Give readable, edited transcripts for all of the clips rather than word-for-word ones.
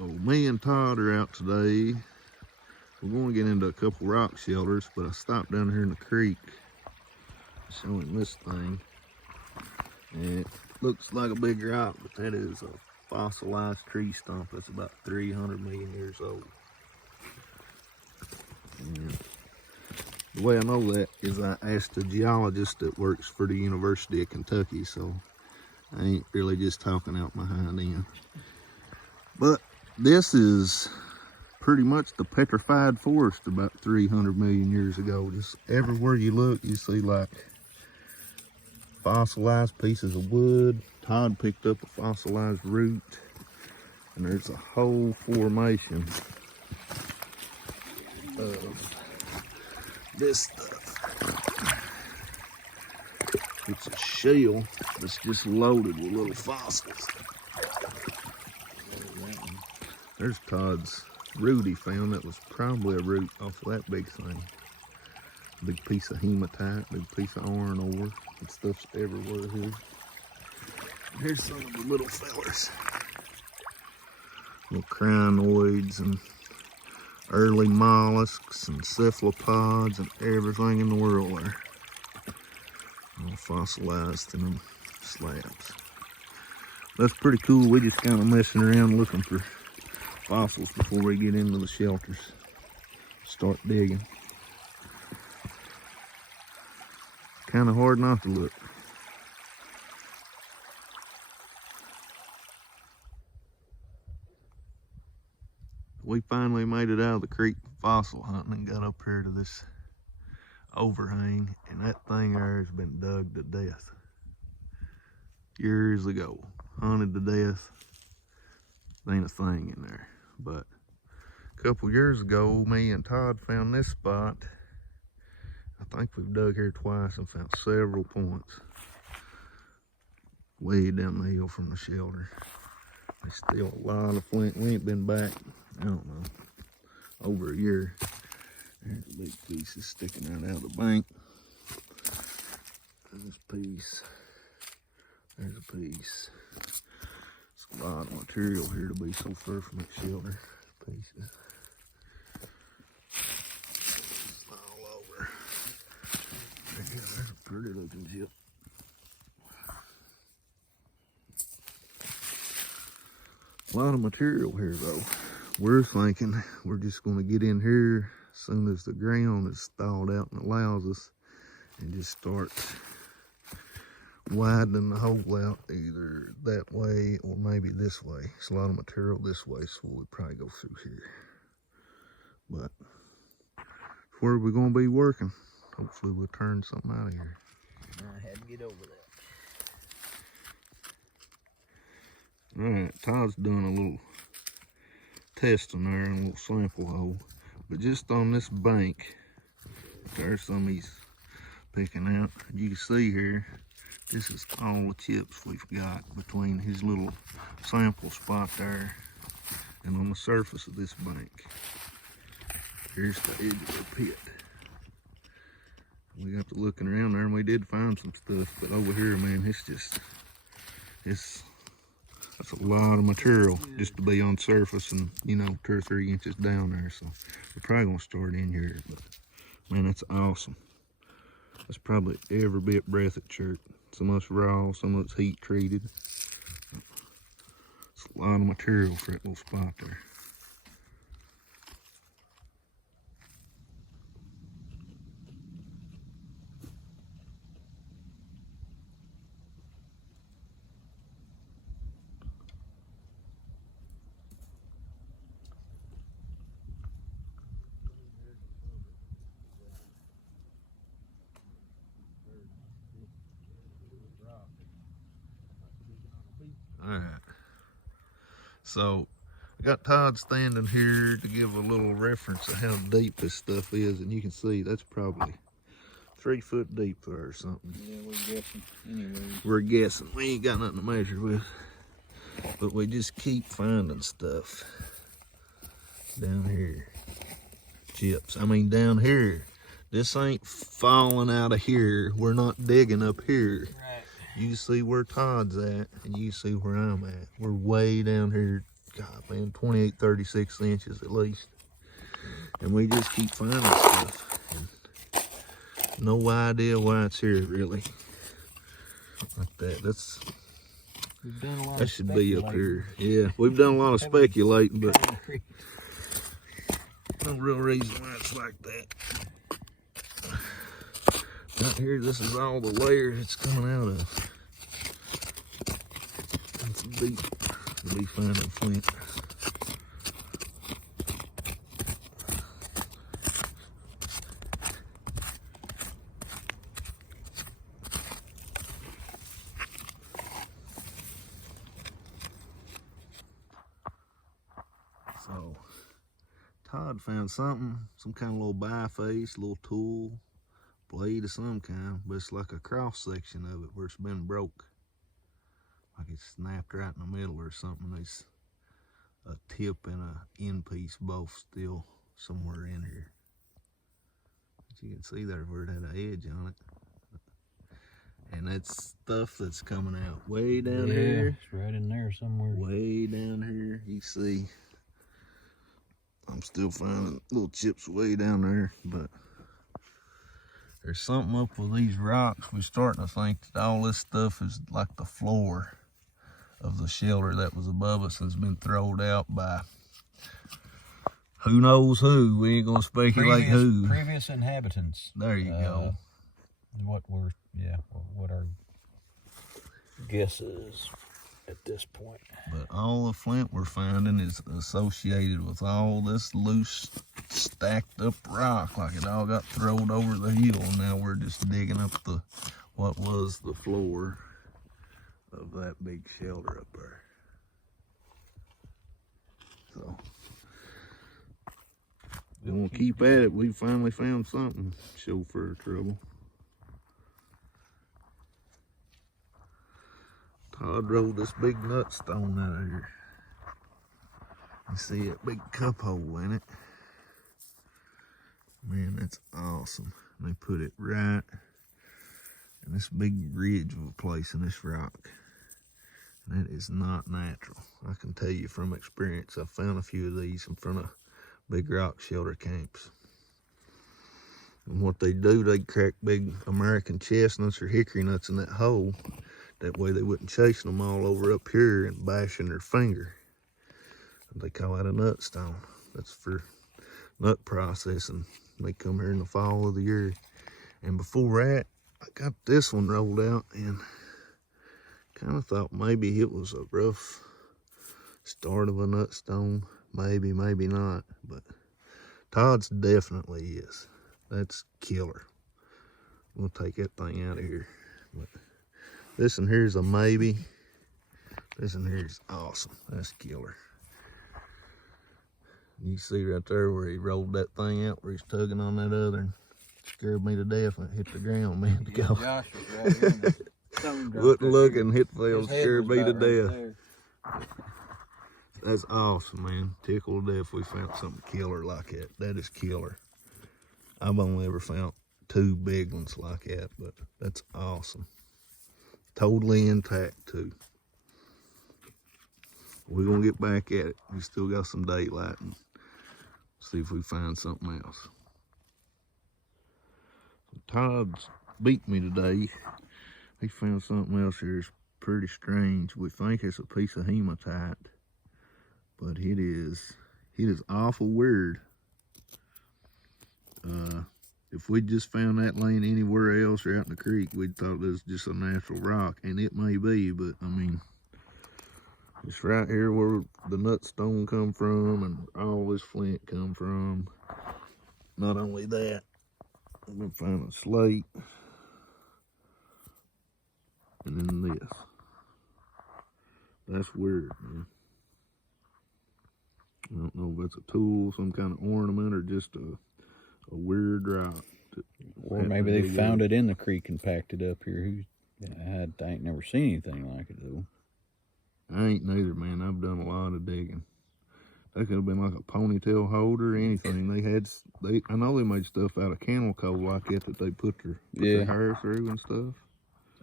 So me and Todd are out today. We're going to get into a couple rock shelters, but I stopped down here in the creek to show him this thing. And it looks like a big rock, but that is a fossilized tree stump that's about 300 million years old. And the way I know that is I asked a geologist that works for the University of Kentucky, so I ain't really just talking out my hind end. But this is pretty much the petrified forest about 300 million years ago. Just everywhere you look, you see like fossilized pieces of wood. Todd picked up a fossilized root, and there's a whole formation of this stuff. It's a shell that's just loaded with little fossils. There's Todd's root he found. That was probably a root off of that big thing. Big piece of hematite, big piece of iron ore. That stuff's everywhere here. Here's some of the little fellers. Little crinoids and early mollusks and cephalopods and everything in the world there. All fossilized in them slabs. That's pretty cool. We just kind of messing around looking for fossils before we get into the shelters. Start digging. Kind of hard not to look. We finally made it out of the creek fossil hunting and got up here to this overhang, and that thing there has been dug to death years ago. Hunted to death. There ain't a thing in there. But a couple years ago, me and Todd found this spot. I think we've dug here twice and found several points way down the hill from the shelter. There's still a lot of flint. We ain't been back, I don't know, over a year. There's a big piece that's sticking out of the bank. This piece. There's a piece. It's a lot of material here to be so far from that shelter. Pieces. It's all over. There's a pretty looking chip. A lot of material here though. We're thinking we're just going to get in here as soon as the ground is thawed out and allows us, and just start widening the hole out either that way or maybe this way. It's a lot of material this way, so we'll probably go through here. But where we're going to be working. Hopefully we'll turn something out of here. I had to get over that. Alright, Todd's doing a little testing there in a little sample hole. But just on this bank, there's some he's picking out. You can see here, this is all the chips we've got between his little sample spot there and on the surface of this bank. Here's the edge of the pit. We got to looking around there and we did find some stuff, but over here, man, that's a lot of material just to be on surface and, you know, 2 or 3 inches down there. So we're probably gonna start in here, but man, that's awesome. That's probably every bit breath at church. Some of it's raw, some of it's heat treated. It's a lot of material for that little spot there. Alright, so I got Todd standing here to give a little reference of how deep this stuff is, and you can see that's probably 3 foot deep there or something. Yeah, we're guessing anyway. We're guessing. We ain't got nothing to measure with, but we just keep finding stuff down here. Chips. I mean, down here. This ain't falling out of here. We're not digging up here. Right. You see where Todd's at, and you see where I'm at. We're way down here, God, man, 28, 36 inches at least. And we just keep finding stuff. And no idea why it's here, really. Like that. We've done a lot That of should be up speculating. here. Yeah, we've done a lot of speculating, but Concrete. no real reason why it's like that. Out here, this is all the layers it's coming out of. It's deep to be finding flint. So, Todd found something, some kind of little biface, little tool, blade of some kind, but it's like a cross section of it where it's been broke. Like it's snapped right in the middle or something. There's a tip and a end piece both still somewhere in here. But you can see there where it had an edge on it. And that's stuff that's coming out way down here. It's right in there somewhere. Way down here, you see. I'm still finding little chips way down there, but there's something up with these rocks. We're starting to think that all this stuff is like the floor of the shelter that was above us has been thrown out by who knows who. We ain't gonna speculate who. Previous inhabitants. There you go. What our guess is at this point. But all the flint we're finding is associated with all this loose, stacked up rock, like it all got thrown over the hill. And now we're just digging up what was the floor of that big shelter up there. So we're gonna keep at it. We finally found something. Chauffeur trouble. Todd rolled this big nut stone out of here. You see that big cup hole in it. Man, that's awesome. And they put it right in this big ridge of a place in this rock. And that is not natural. I can tell you from experience, I've found a few of these in front of big rock shelter camps. And what they do, they crack big American chestnuts or hickory nuts in that hole. That way they wouldn't chasing them all over up here and bashing their finger. They call that a nut stone. That's for nut processing. They come here in the fall of the year. And before that, I got this one rolled out and kind of thought maybe it was a rough start of a nut stone. Maybe, maybe not. But Todd's definitely is. That's killer. We'll take that thing out of here. But this one here's a maybe. This one here's awesome. That's killer. You see right there where he rolled that thing out, where he's tugging on that other, and scared me to death when it hit the ground, man. To go. Josh was right in the stone drop. Wouldn't look and hit the His head scared was me to about right death. there. That's awesome, man. Tickled to death we found something killer like that. That is killer. I've only ever found 2 big ones like that, but that's awesome. Totally intact too. We're gonna get back at it. We still got some daylight and see if we find something else. Todd's beat me today. He found something else here. It's pretty strange. We think it's a piece of hematite, but it is awful weird. If we just found that laying anywhere else or out in the creek, we'd thought it was just a natural rock, and it may be, but I mean, it's right here where the nut stone come from and all this flint come from. Not only that, we've been finding slate, and then this. That's weird, man. I don't know if that's a tool, some kind of ornament, or just a weird rock. Or maybe they found it in the creek and packed it up here. I ain't never seen anything like it though. I ain't neither, man. I've done a lot of digging. That could have been like a ponytail holder or anything. I know they made stuff out of camel coal like that they put their hair through and stuff.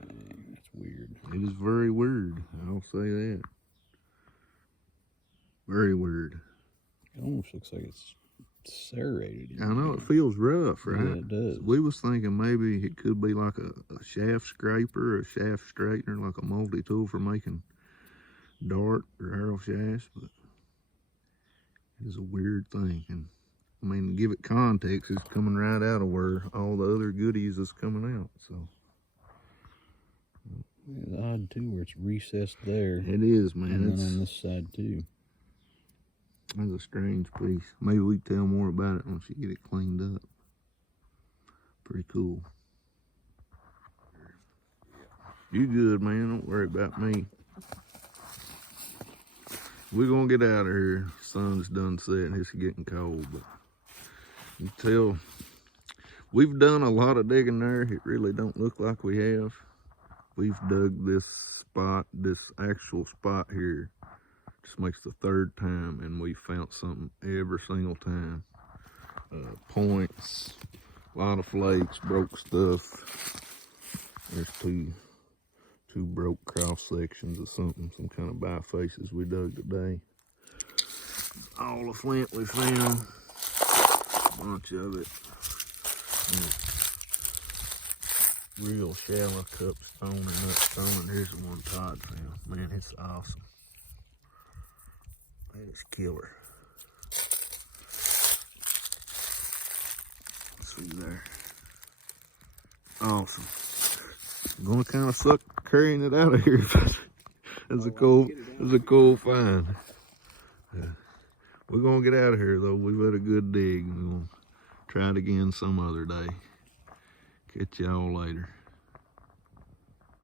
Dang, that's weird. It is very weird. I'll say that. Very weird. It almost looks like it's serrated. I know it feels rough, right? Yeah, it does. So we was thinking maybe it could be like a shaft scraper or a shaft straightener, like a multi-tool for making dart or arrow shafts, but it is a weird thing. And I mean, to give it context, it's coming right out of where all the other goodies is coming out. So it's odd too, where it's recessed there. it is, man. And then on this side too. That's a strange piece. Maybe we can tell more about it once you get it cleaned up. Pretty cool. You good, man. Don't worry about me. We're gonna get out of here. Sun's done setting. It's getting cold, but you can tell we've done a lot of digging there. It really don't look like we have. We've dug this spot, this actual spot here. This makes the third time, and we found something every single time. Points, a lot of flakes, broke stuff. There's two broke cross sections of something, some kind of bifaces we dug today. All the flint we found, a bunch of it. Real shallow cup stone and nut stone. And here's the one Todd found. Man, it's awesome. That is killer. See there. Awesome. I'm gonna kind of suck carrying it out of here. It's a cool find. We're gonna get out of here though. We've had a good dig. We're gonna try it again some other day. Catch y'all later.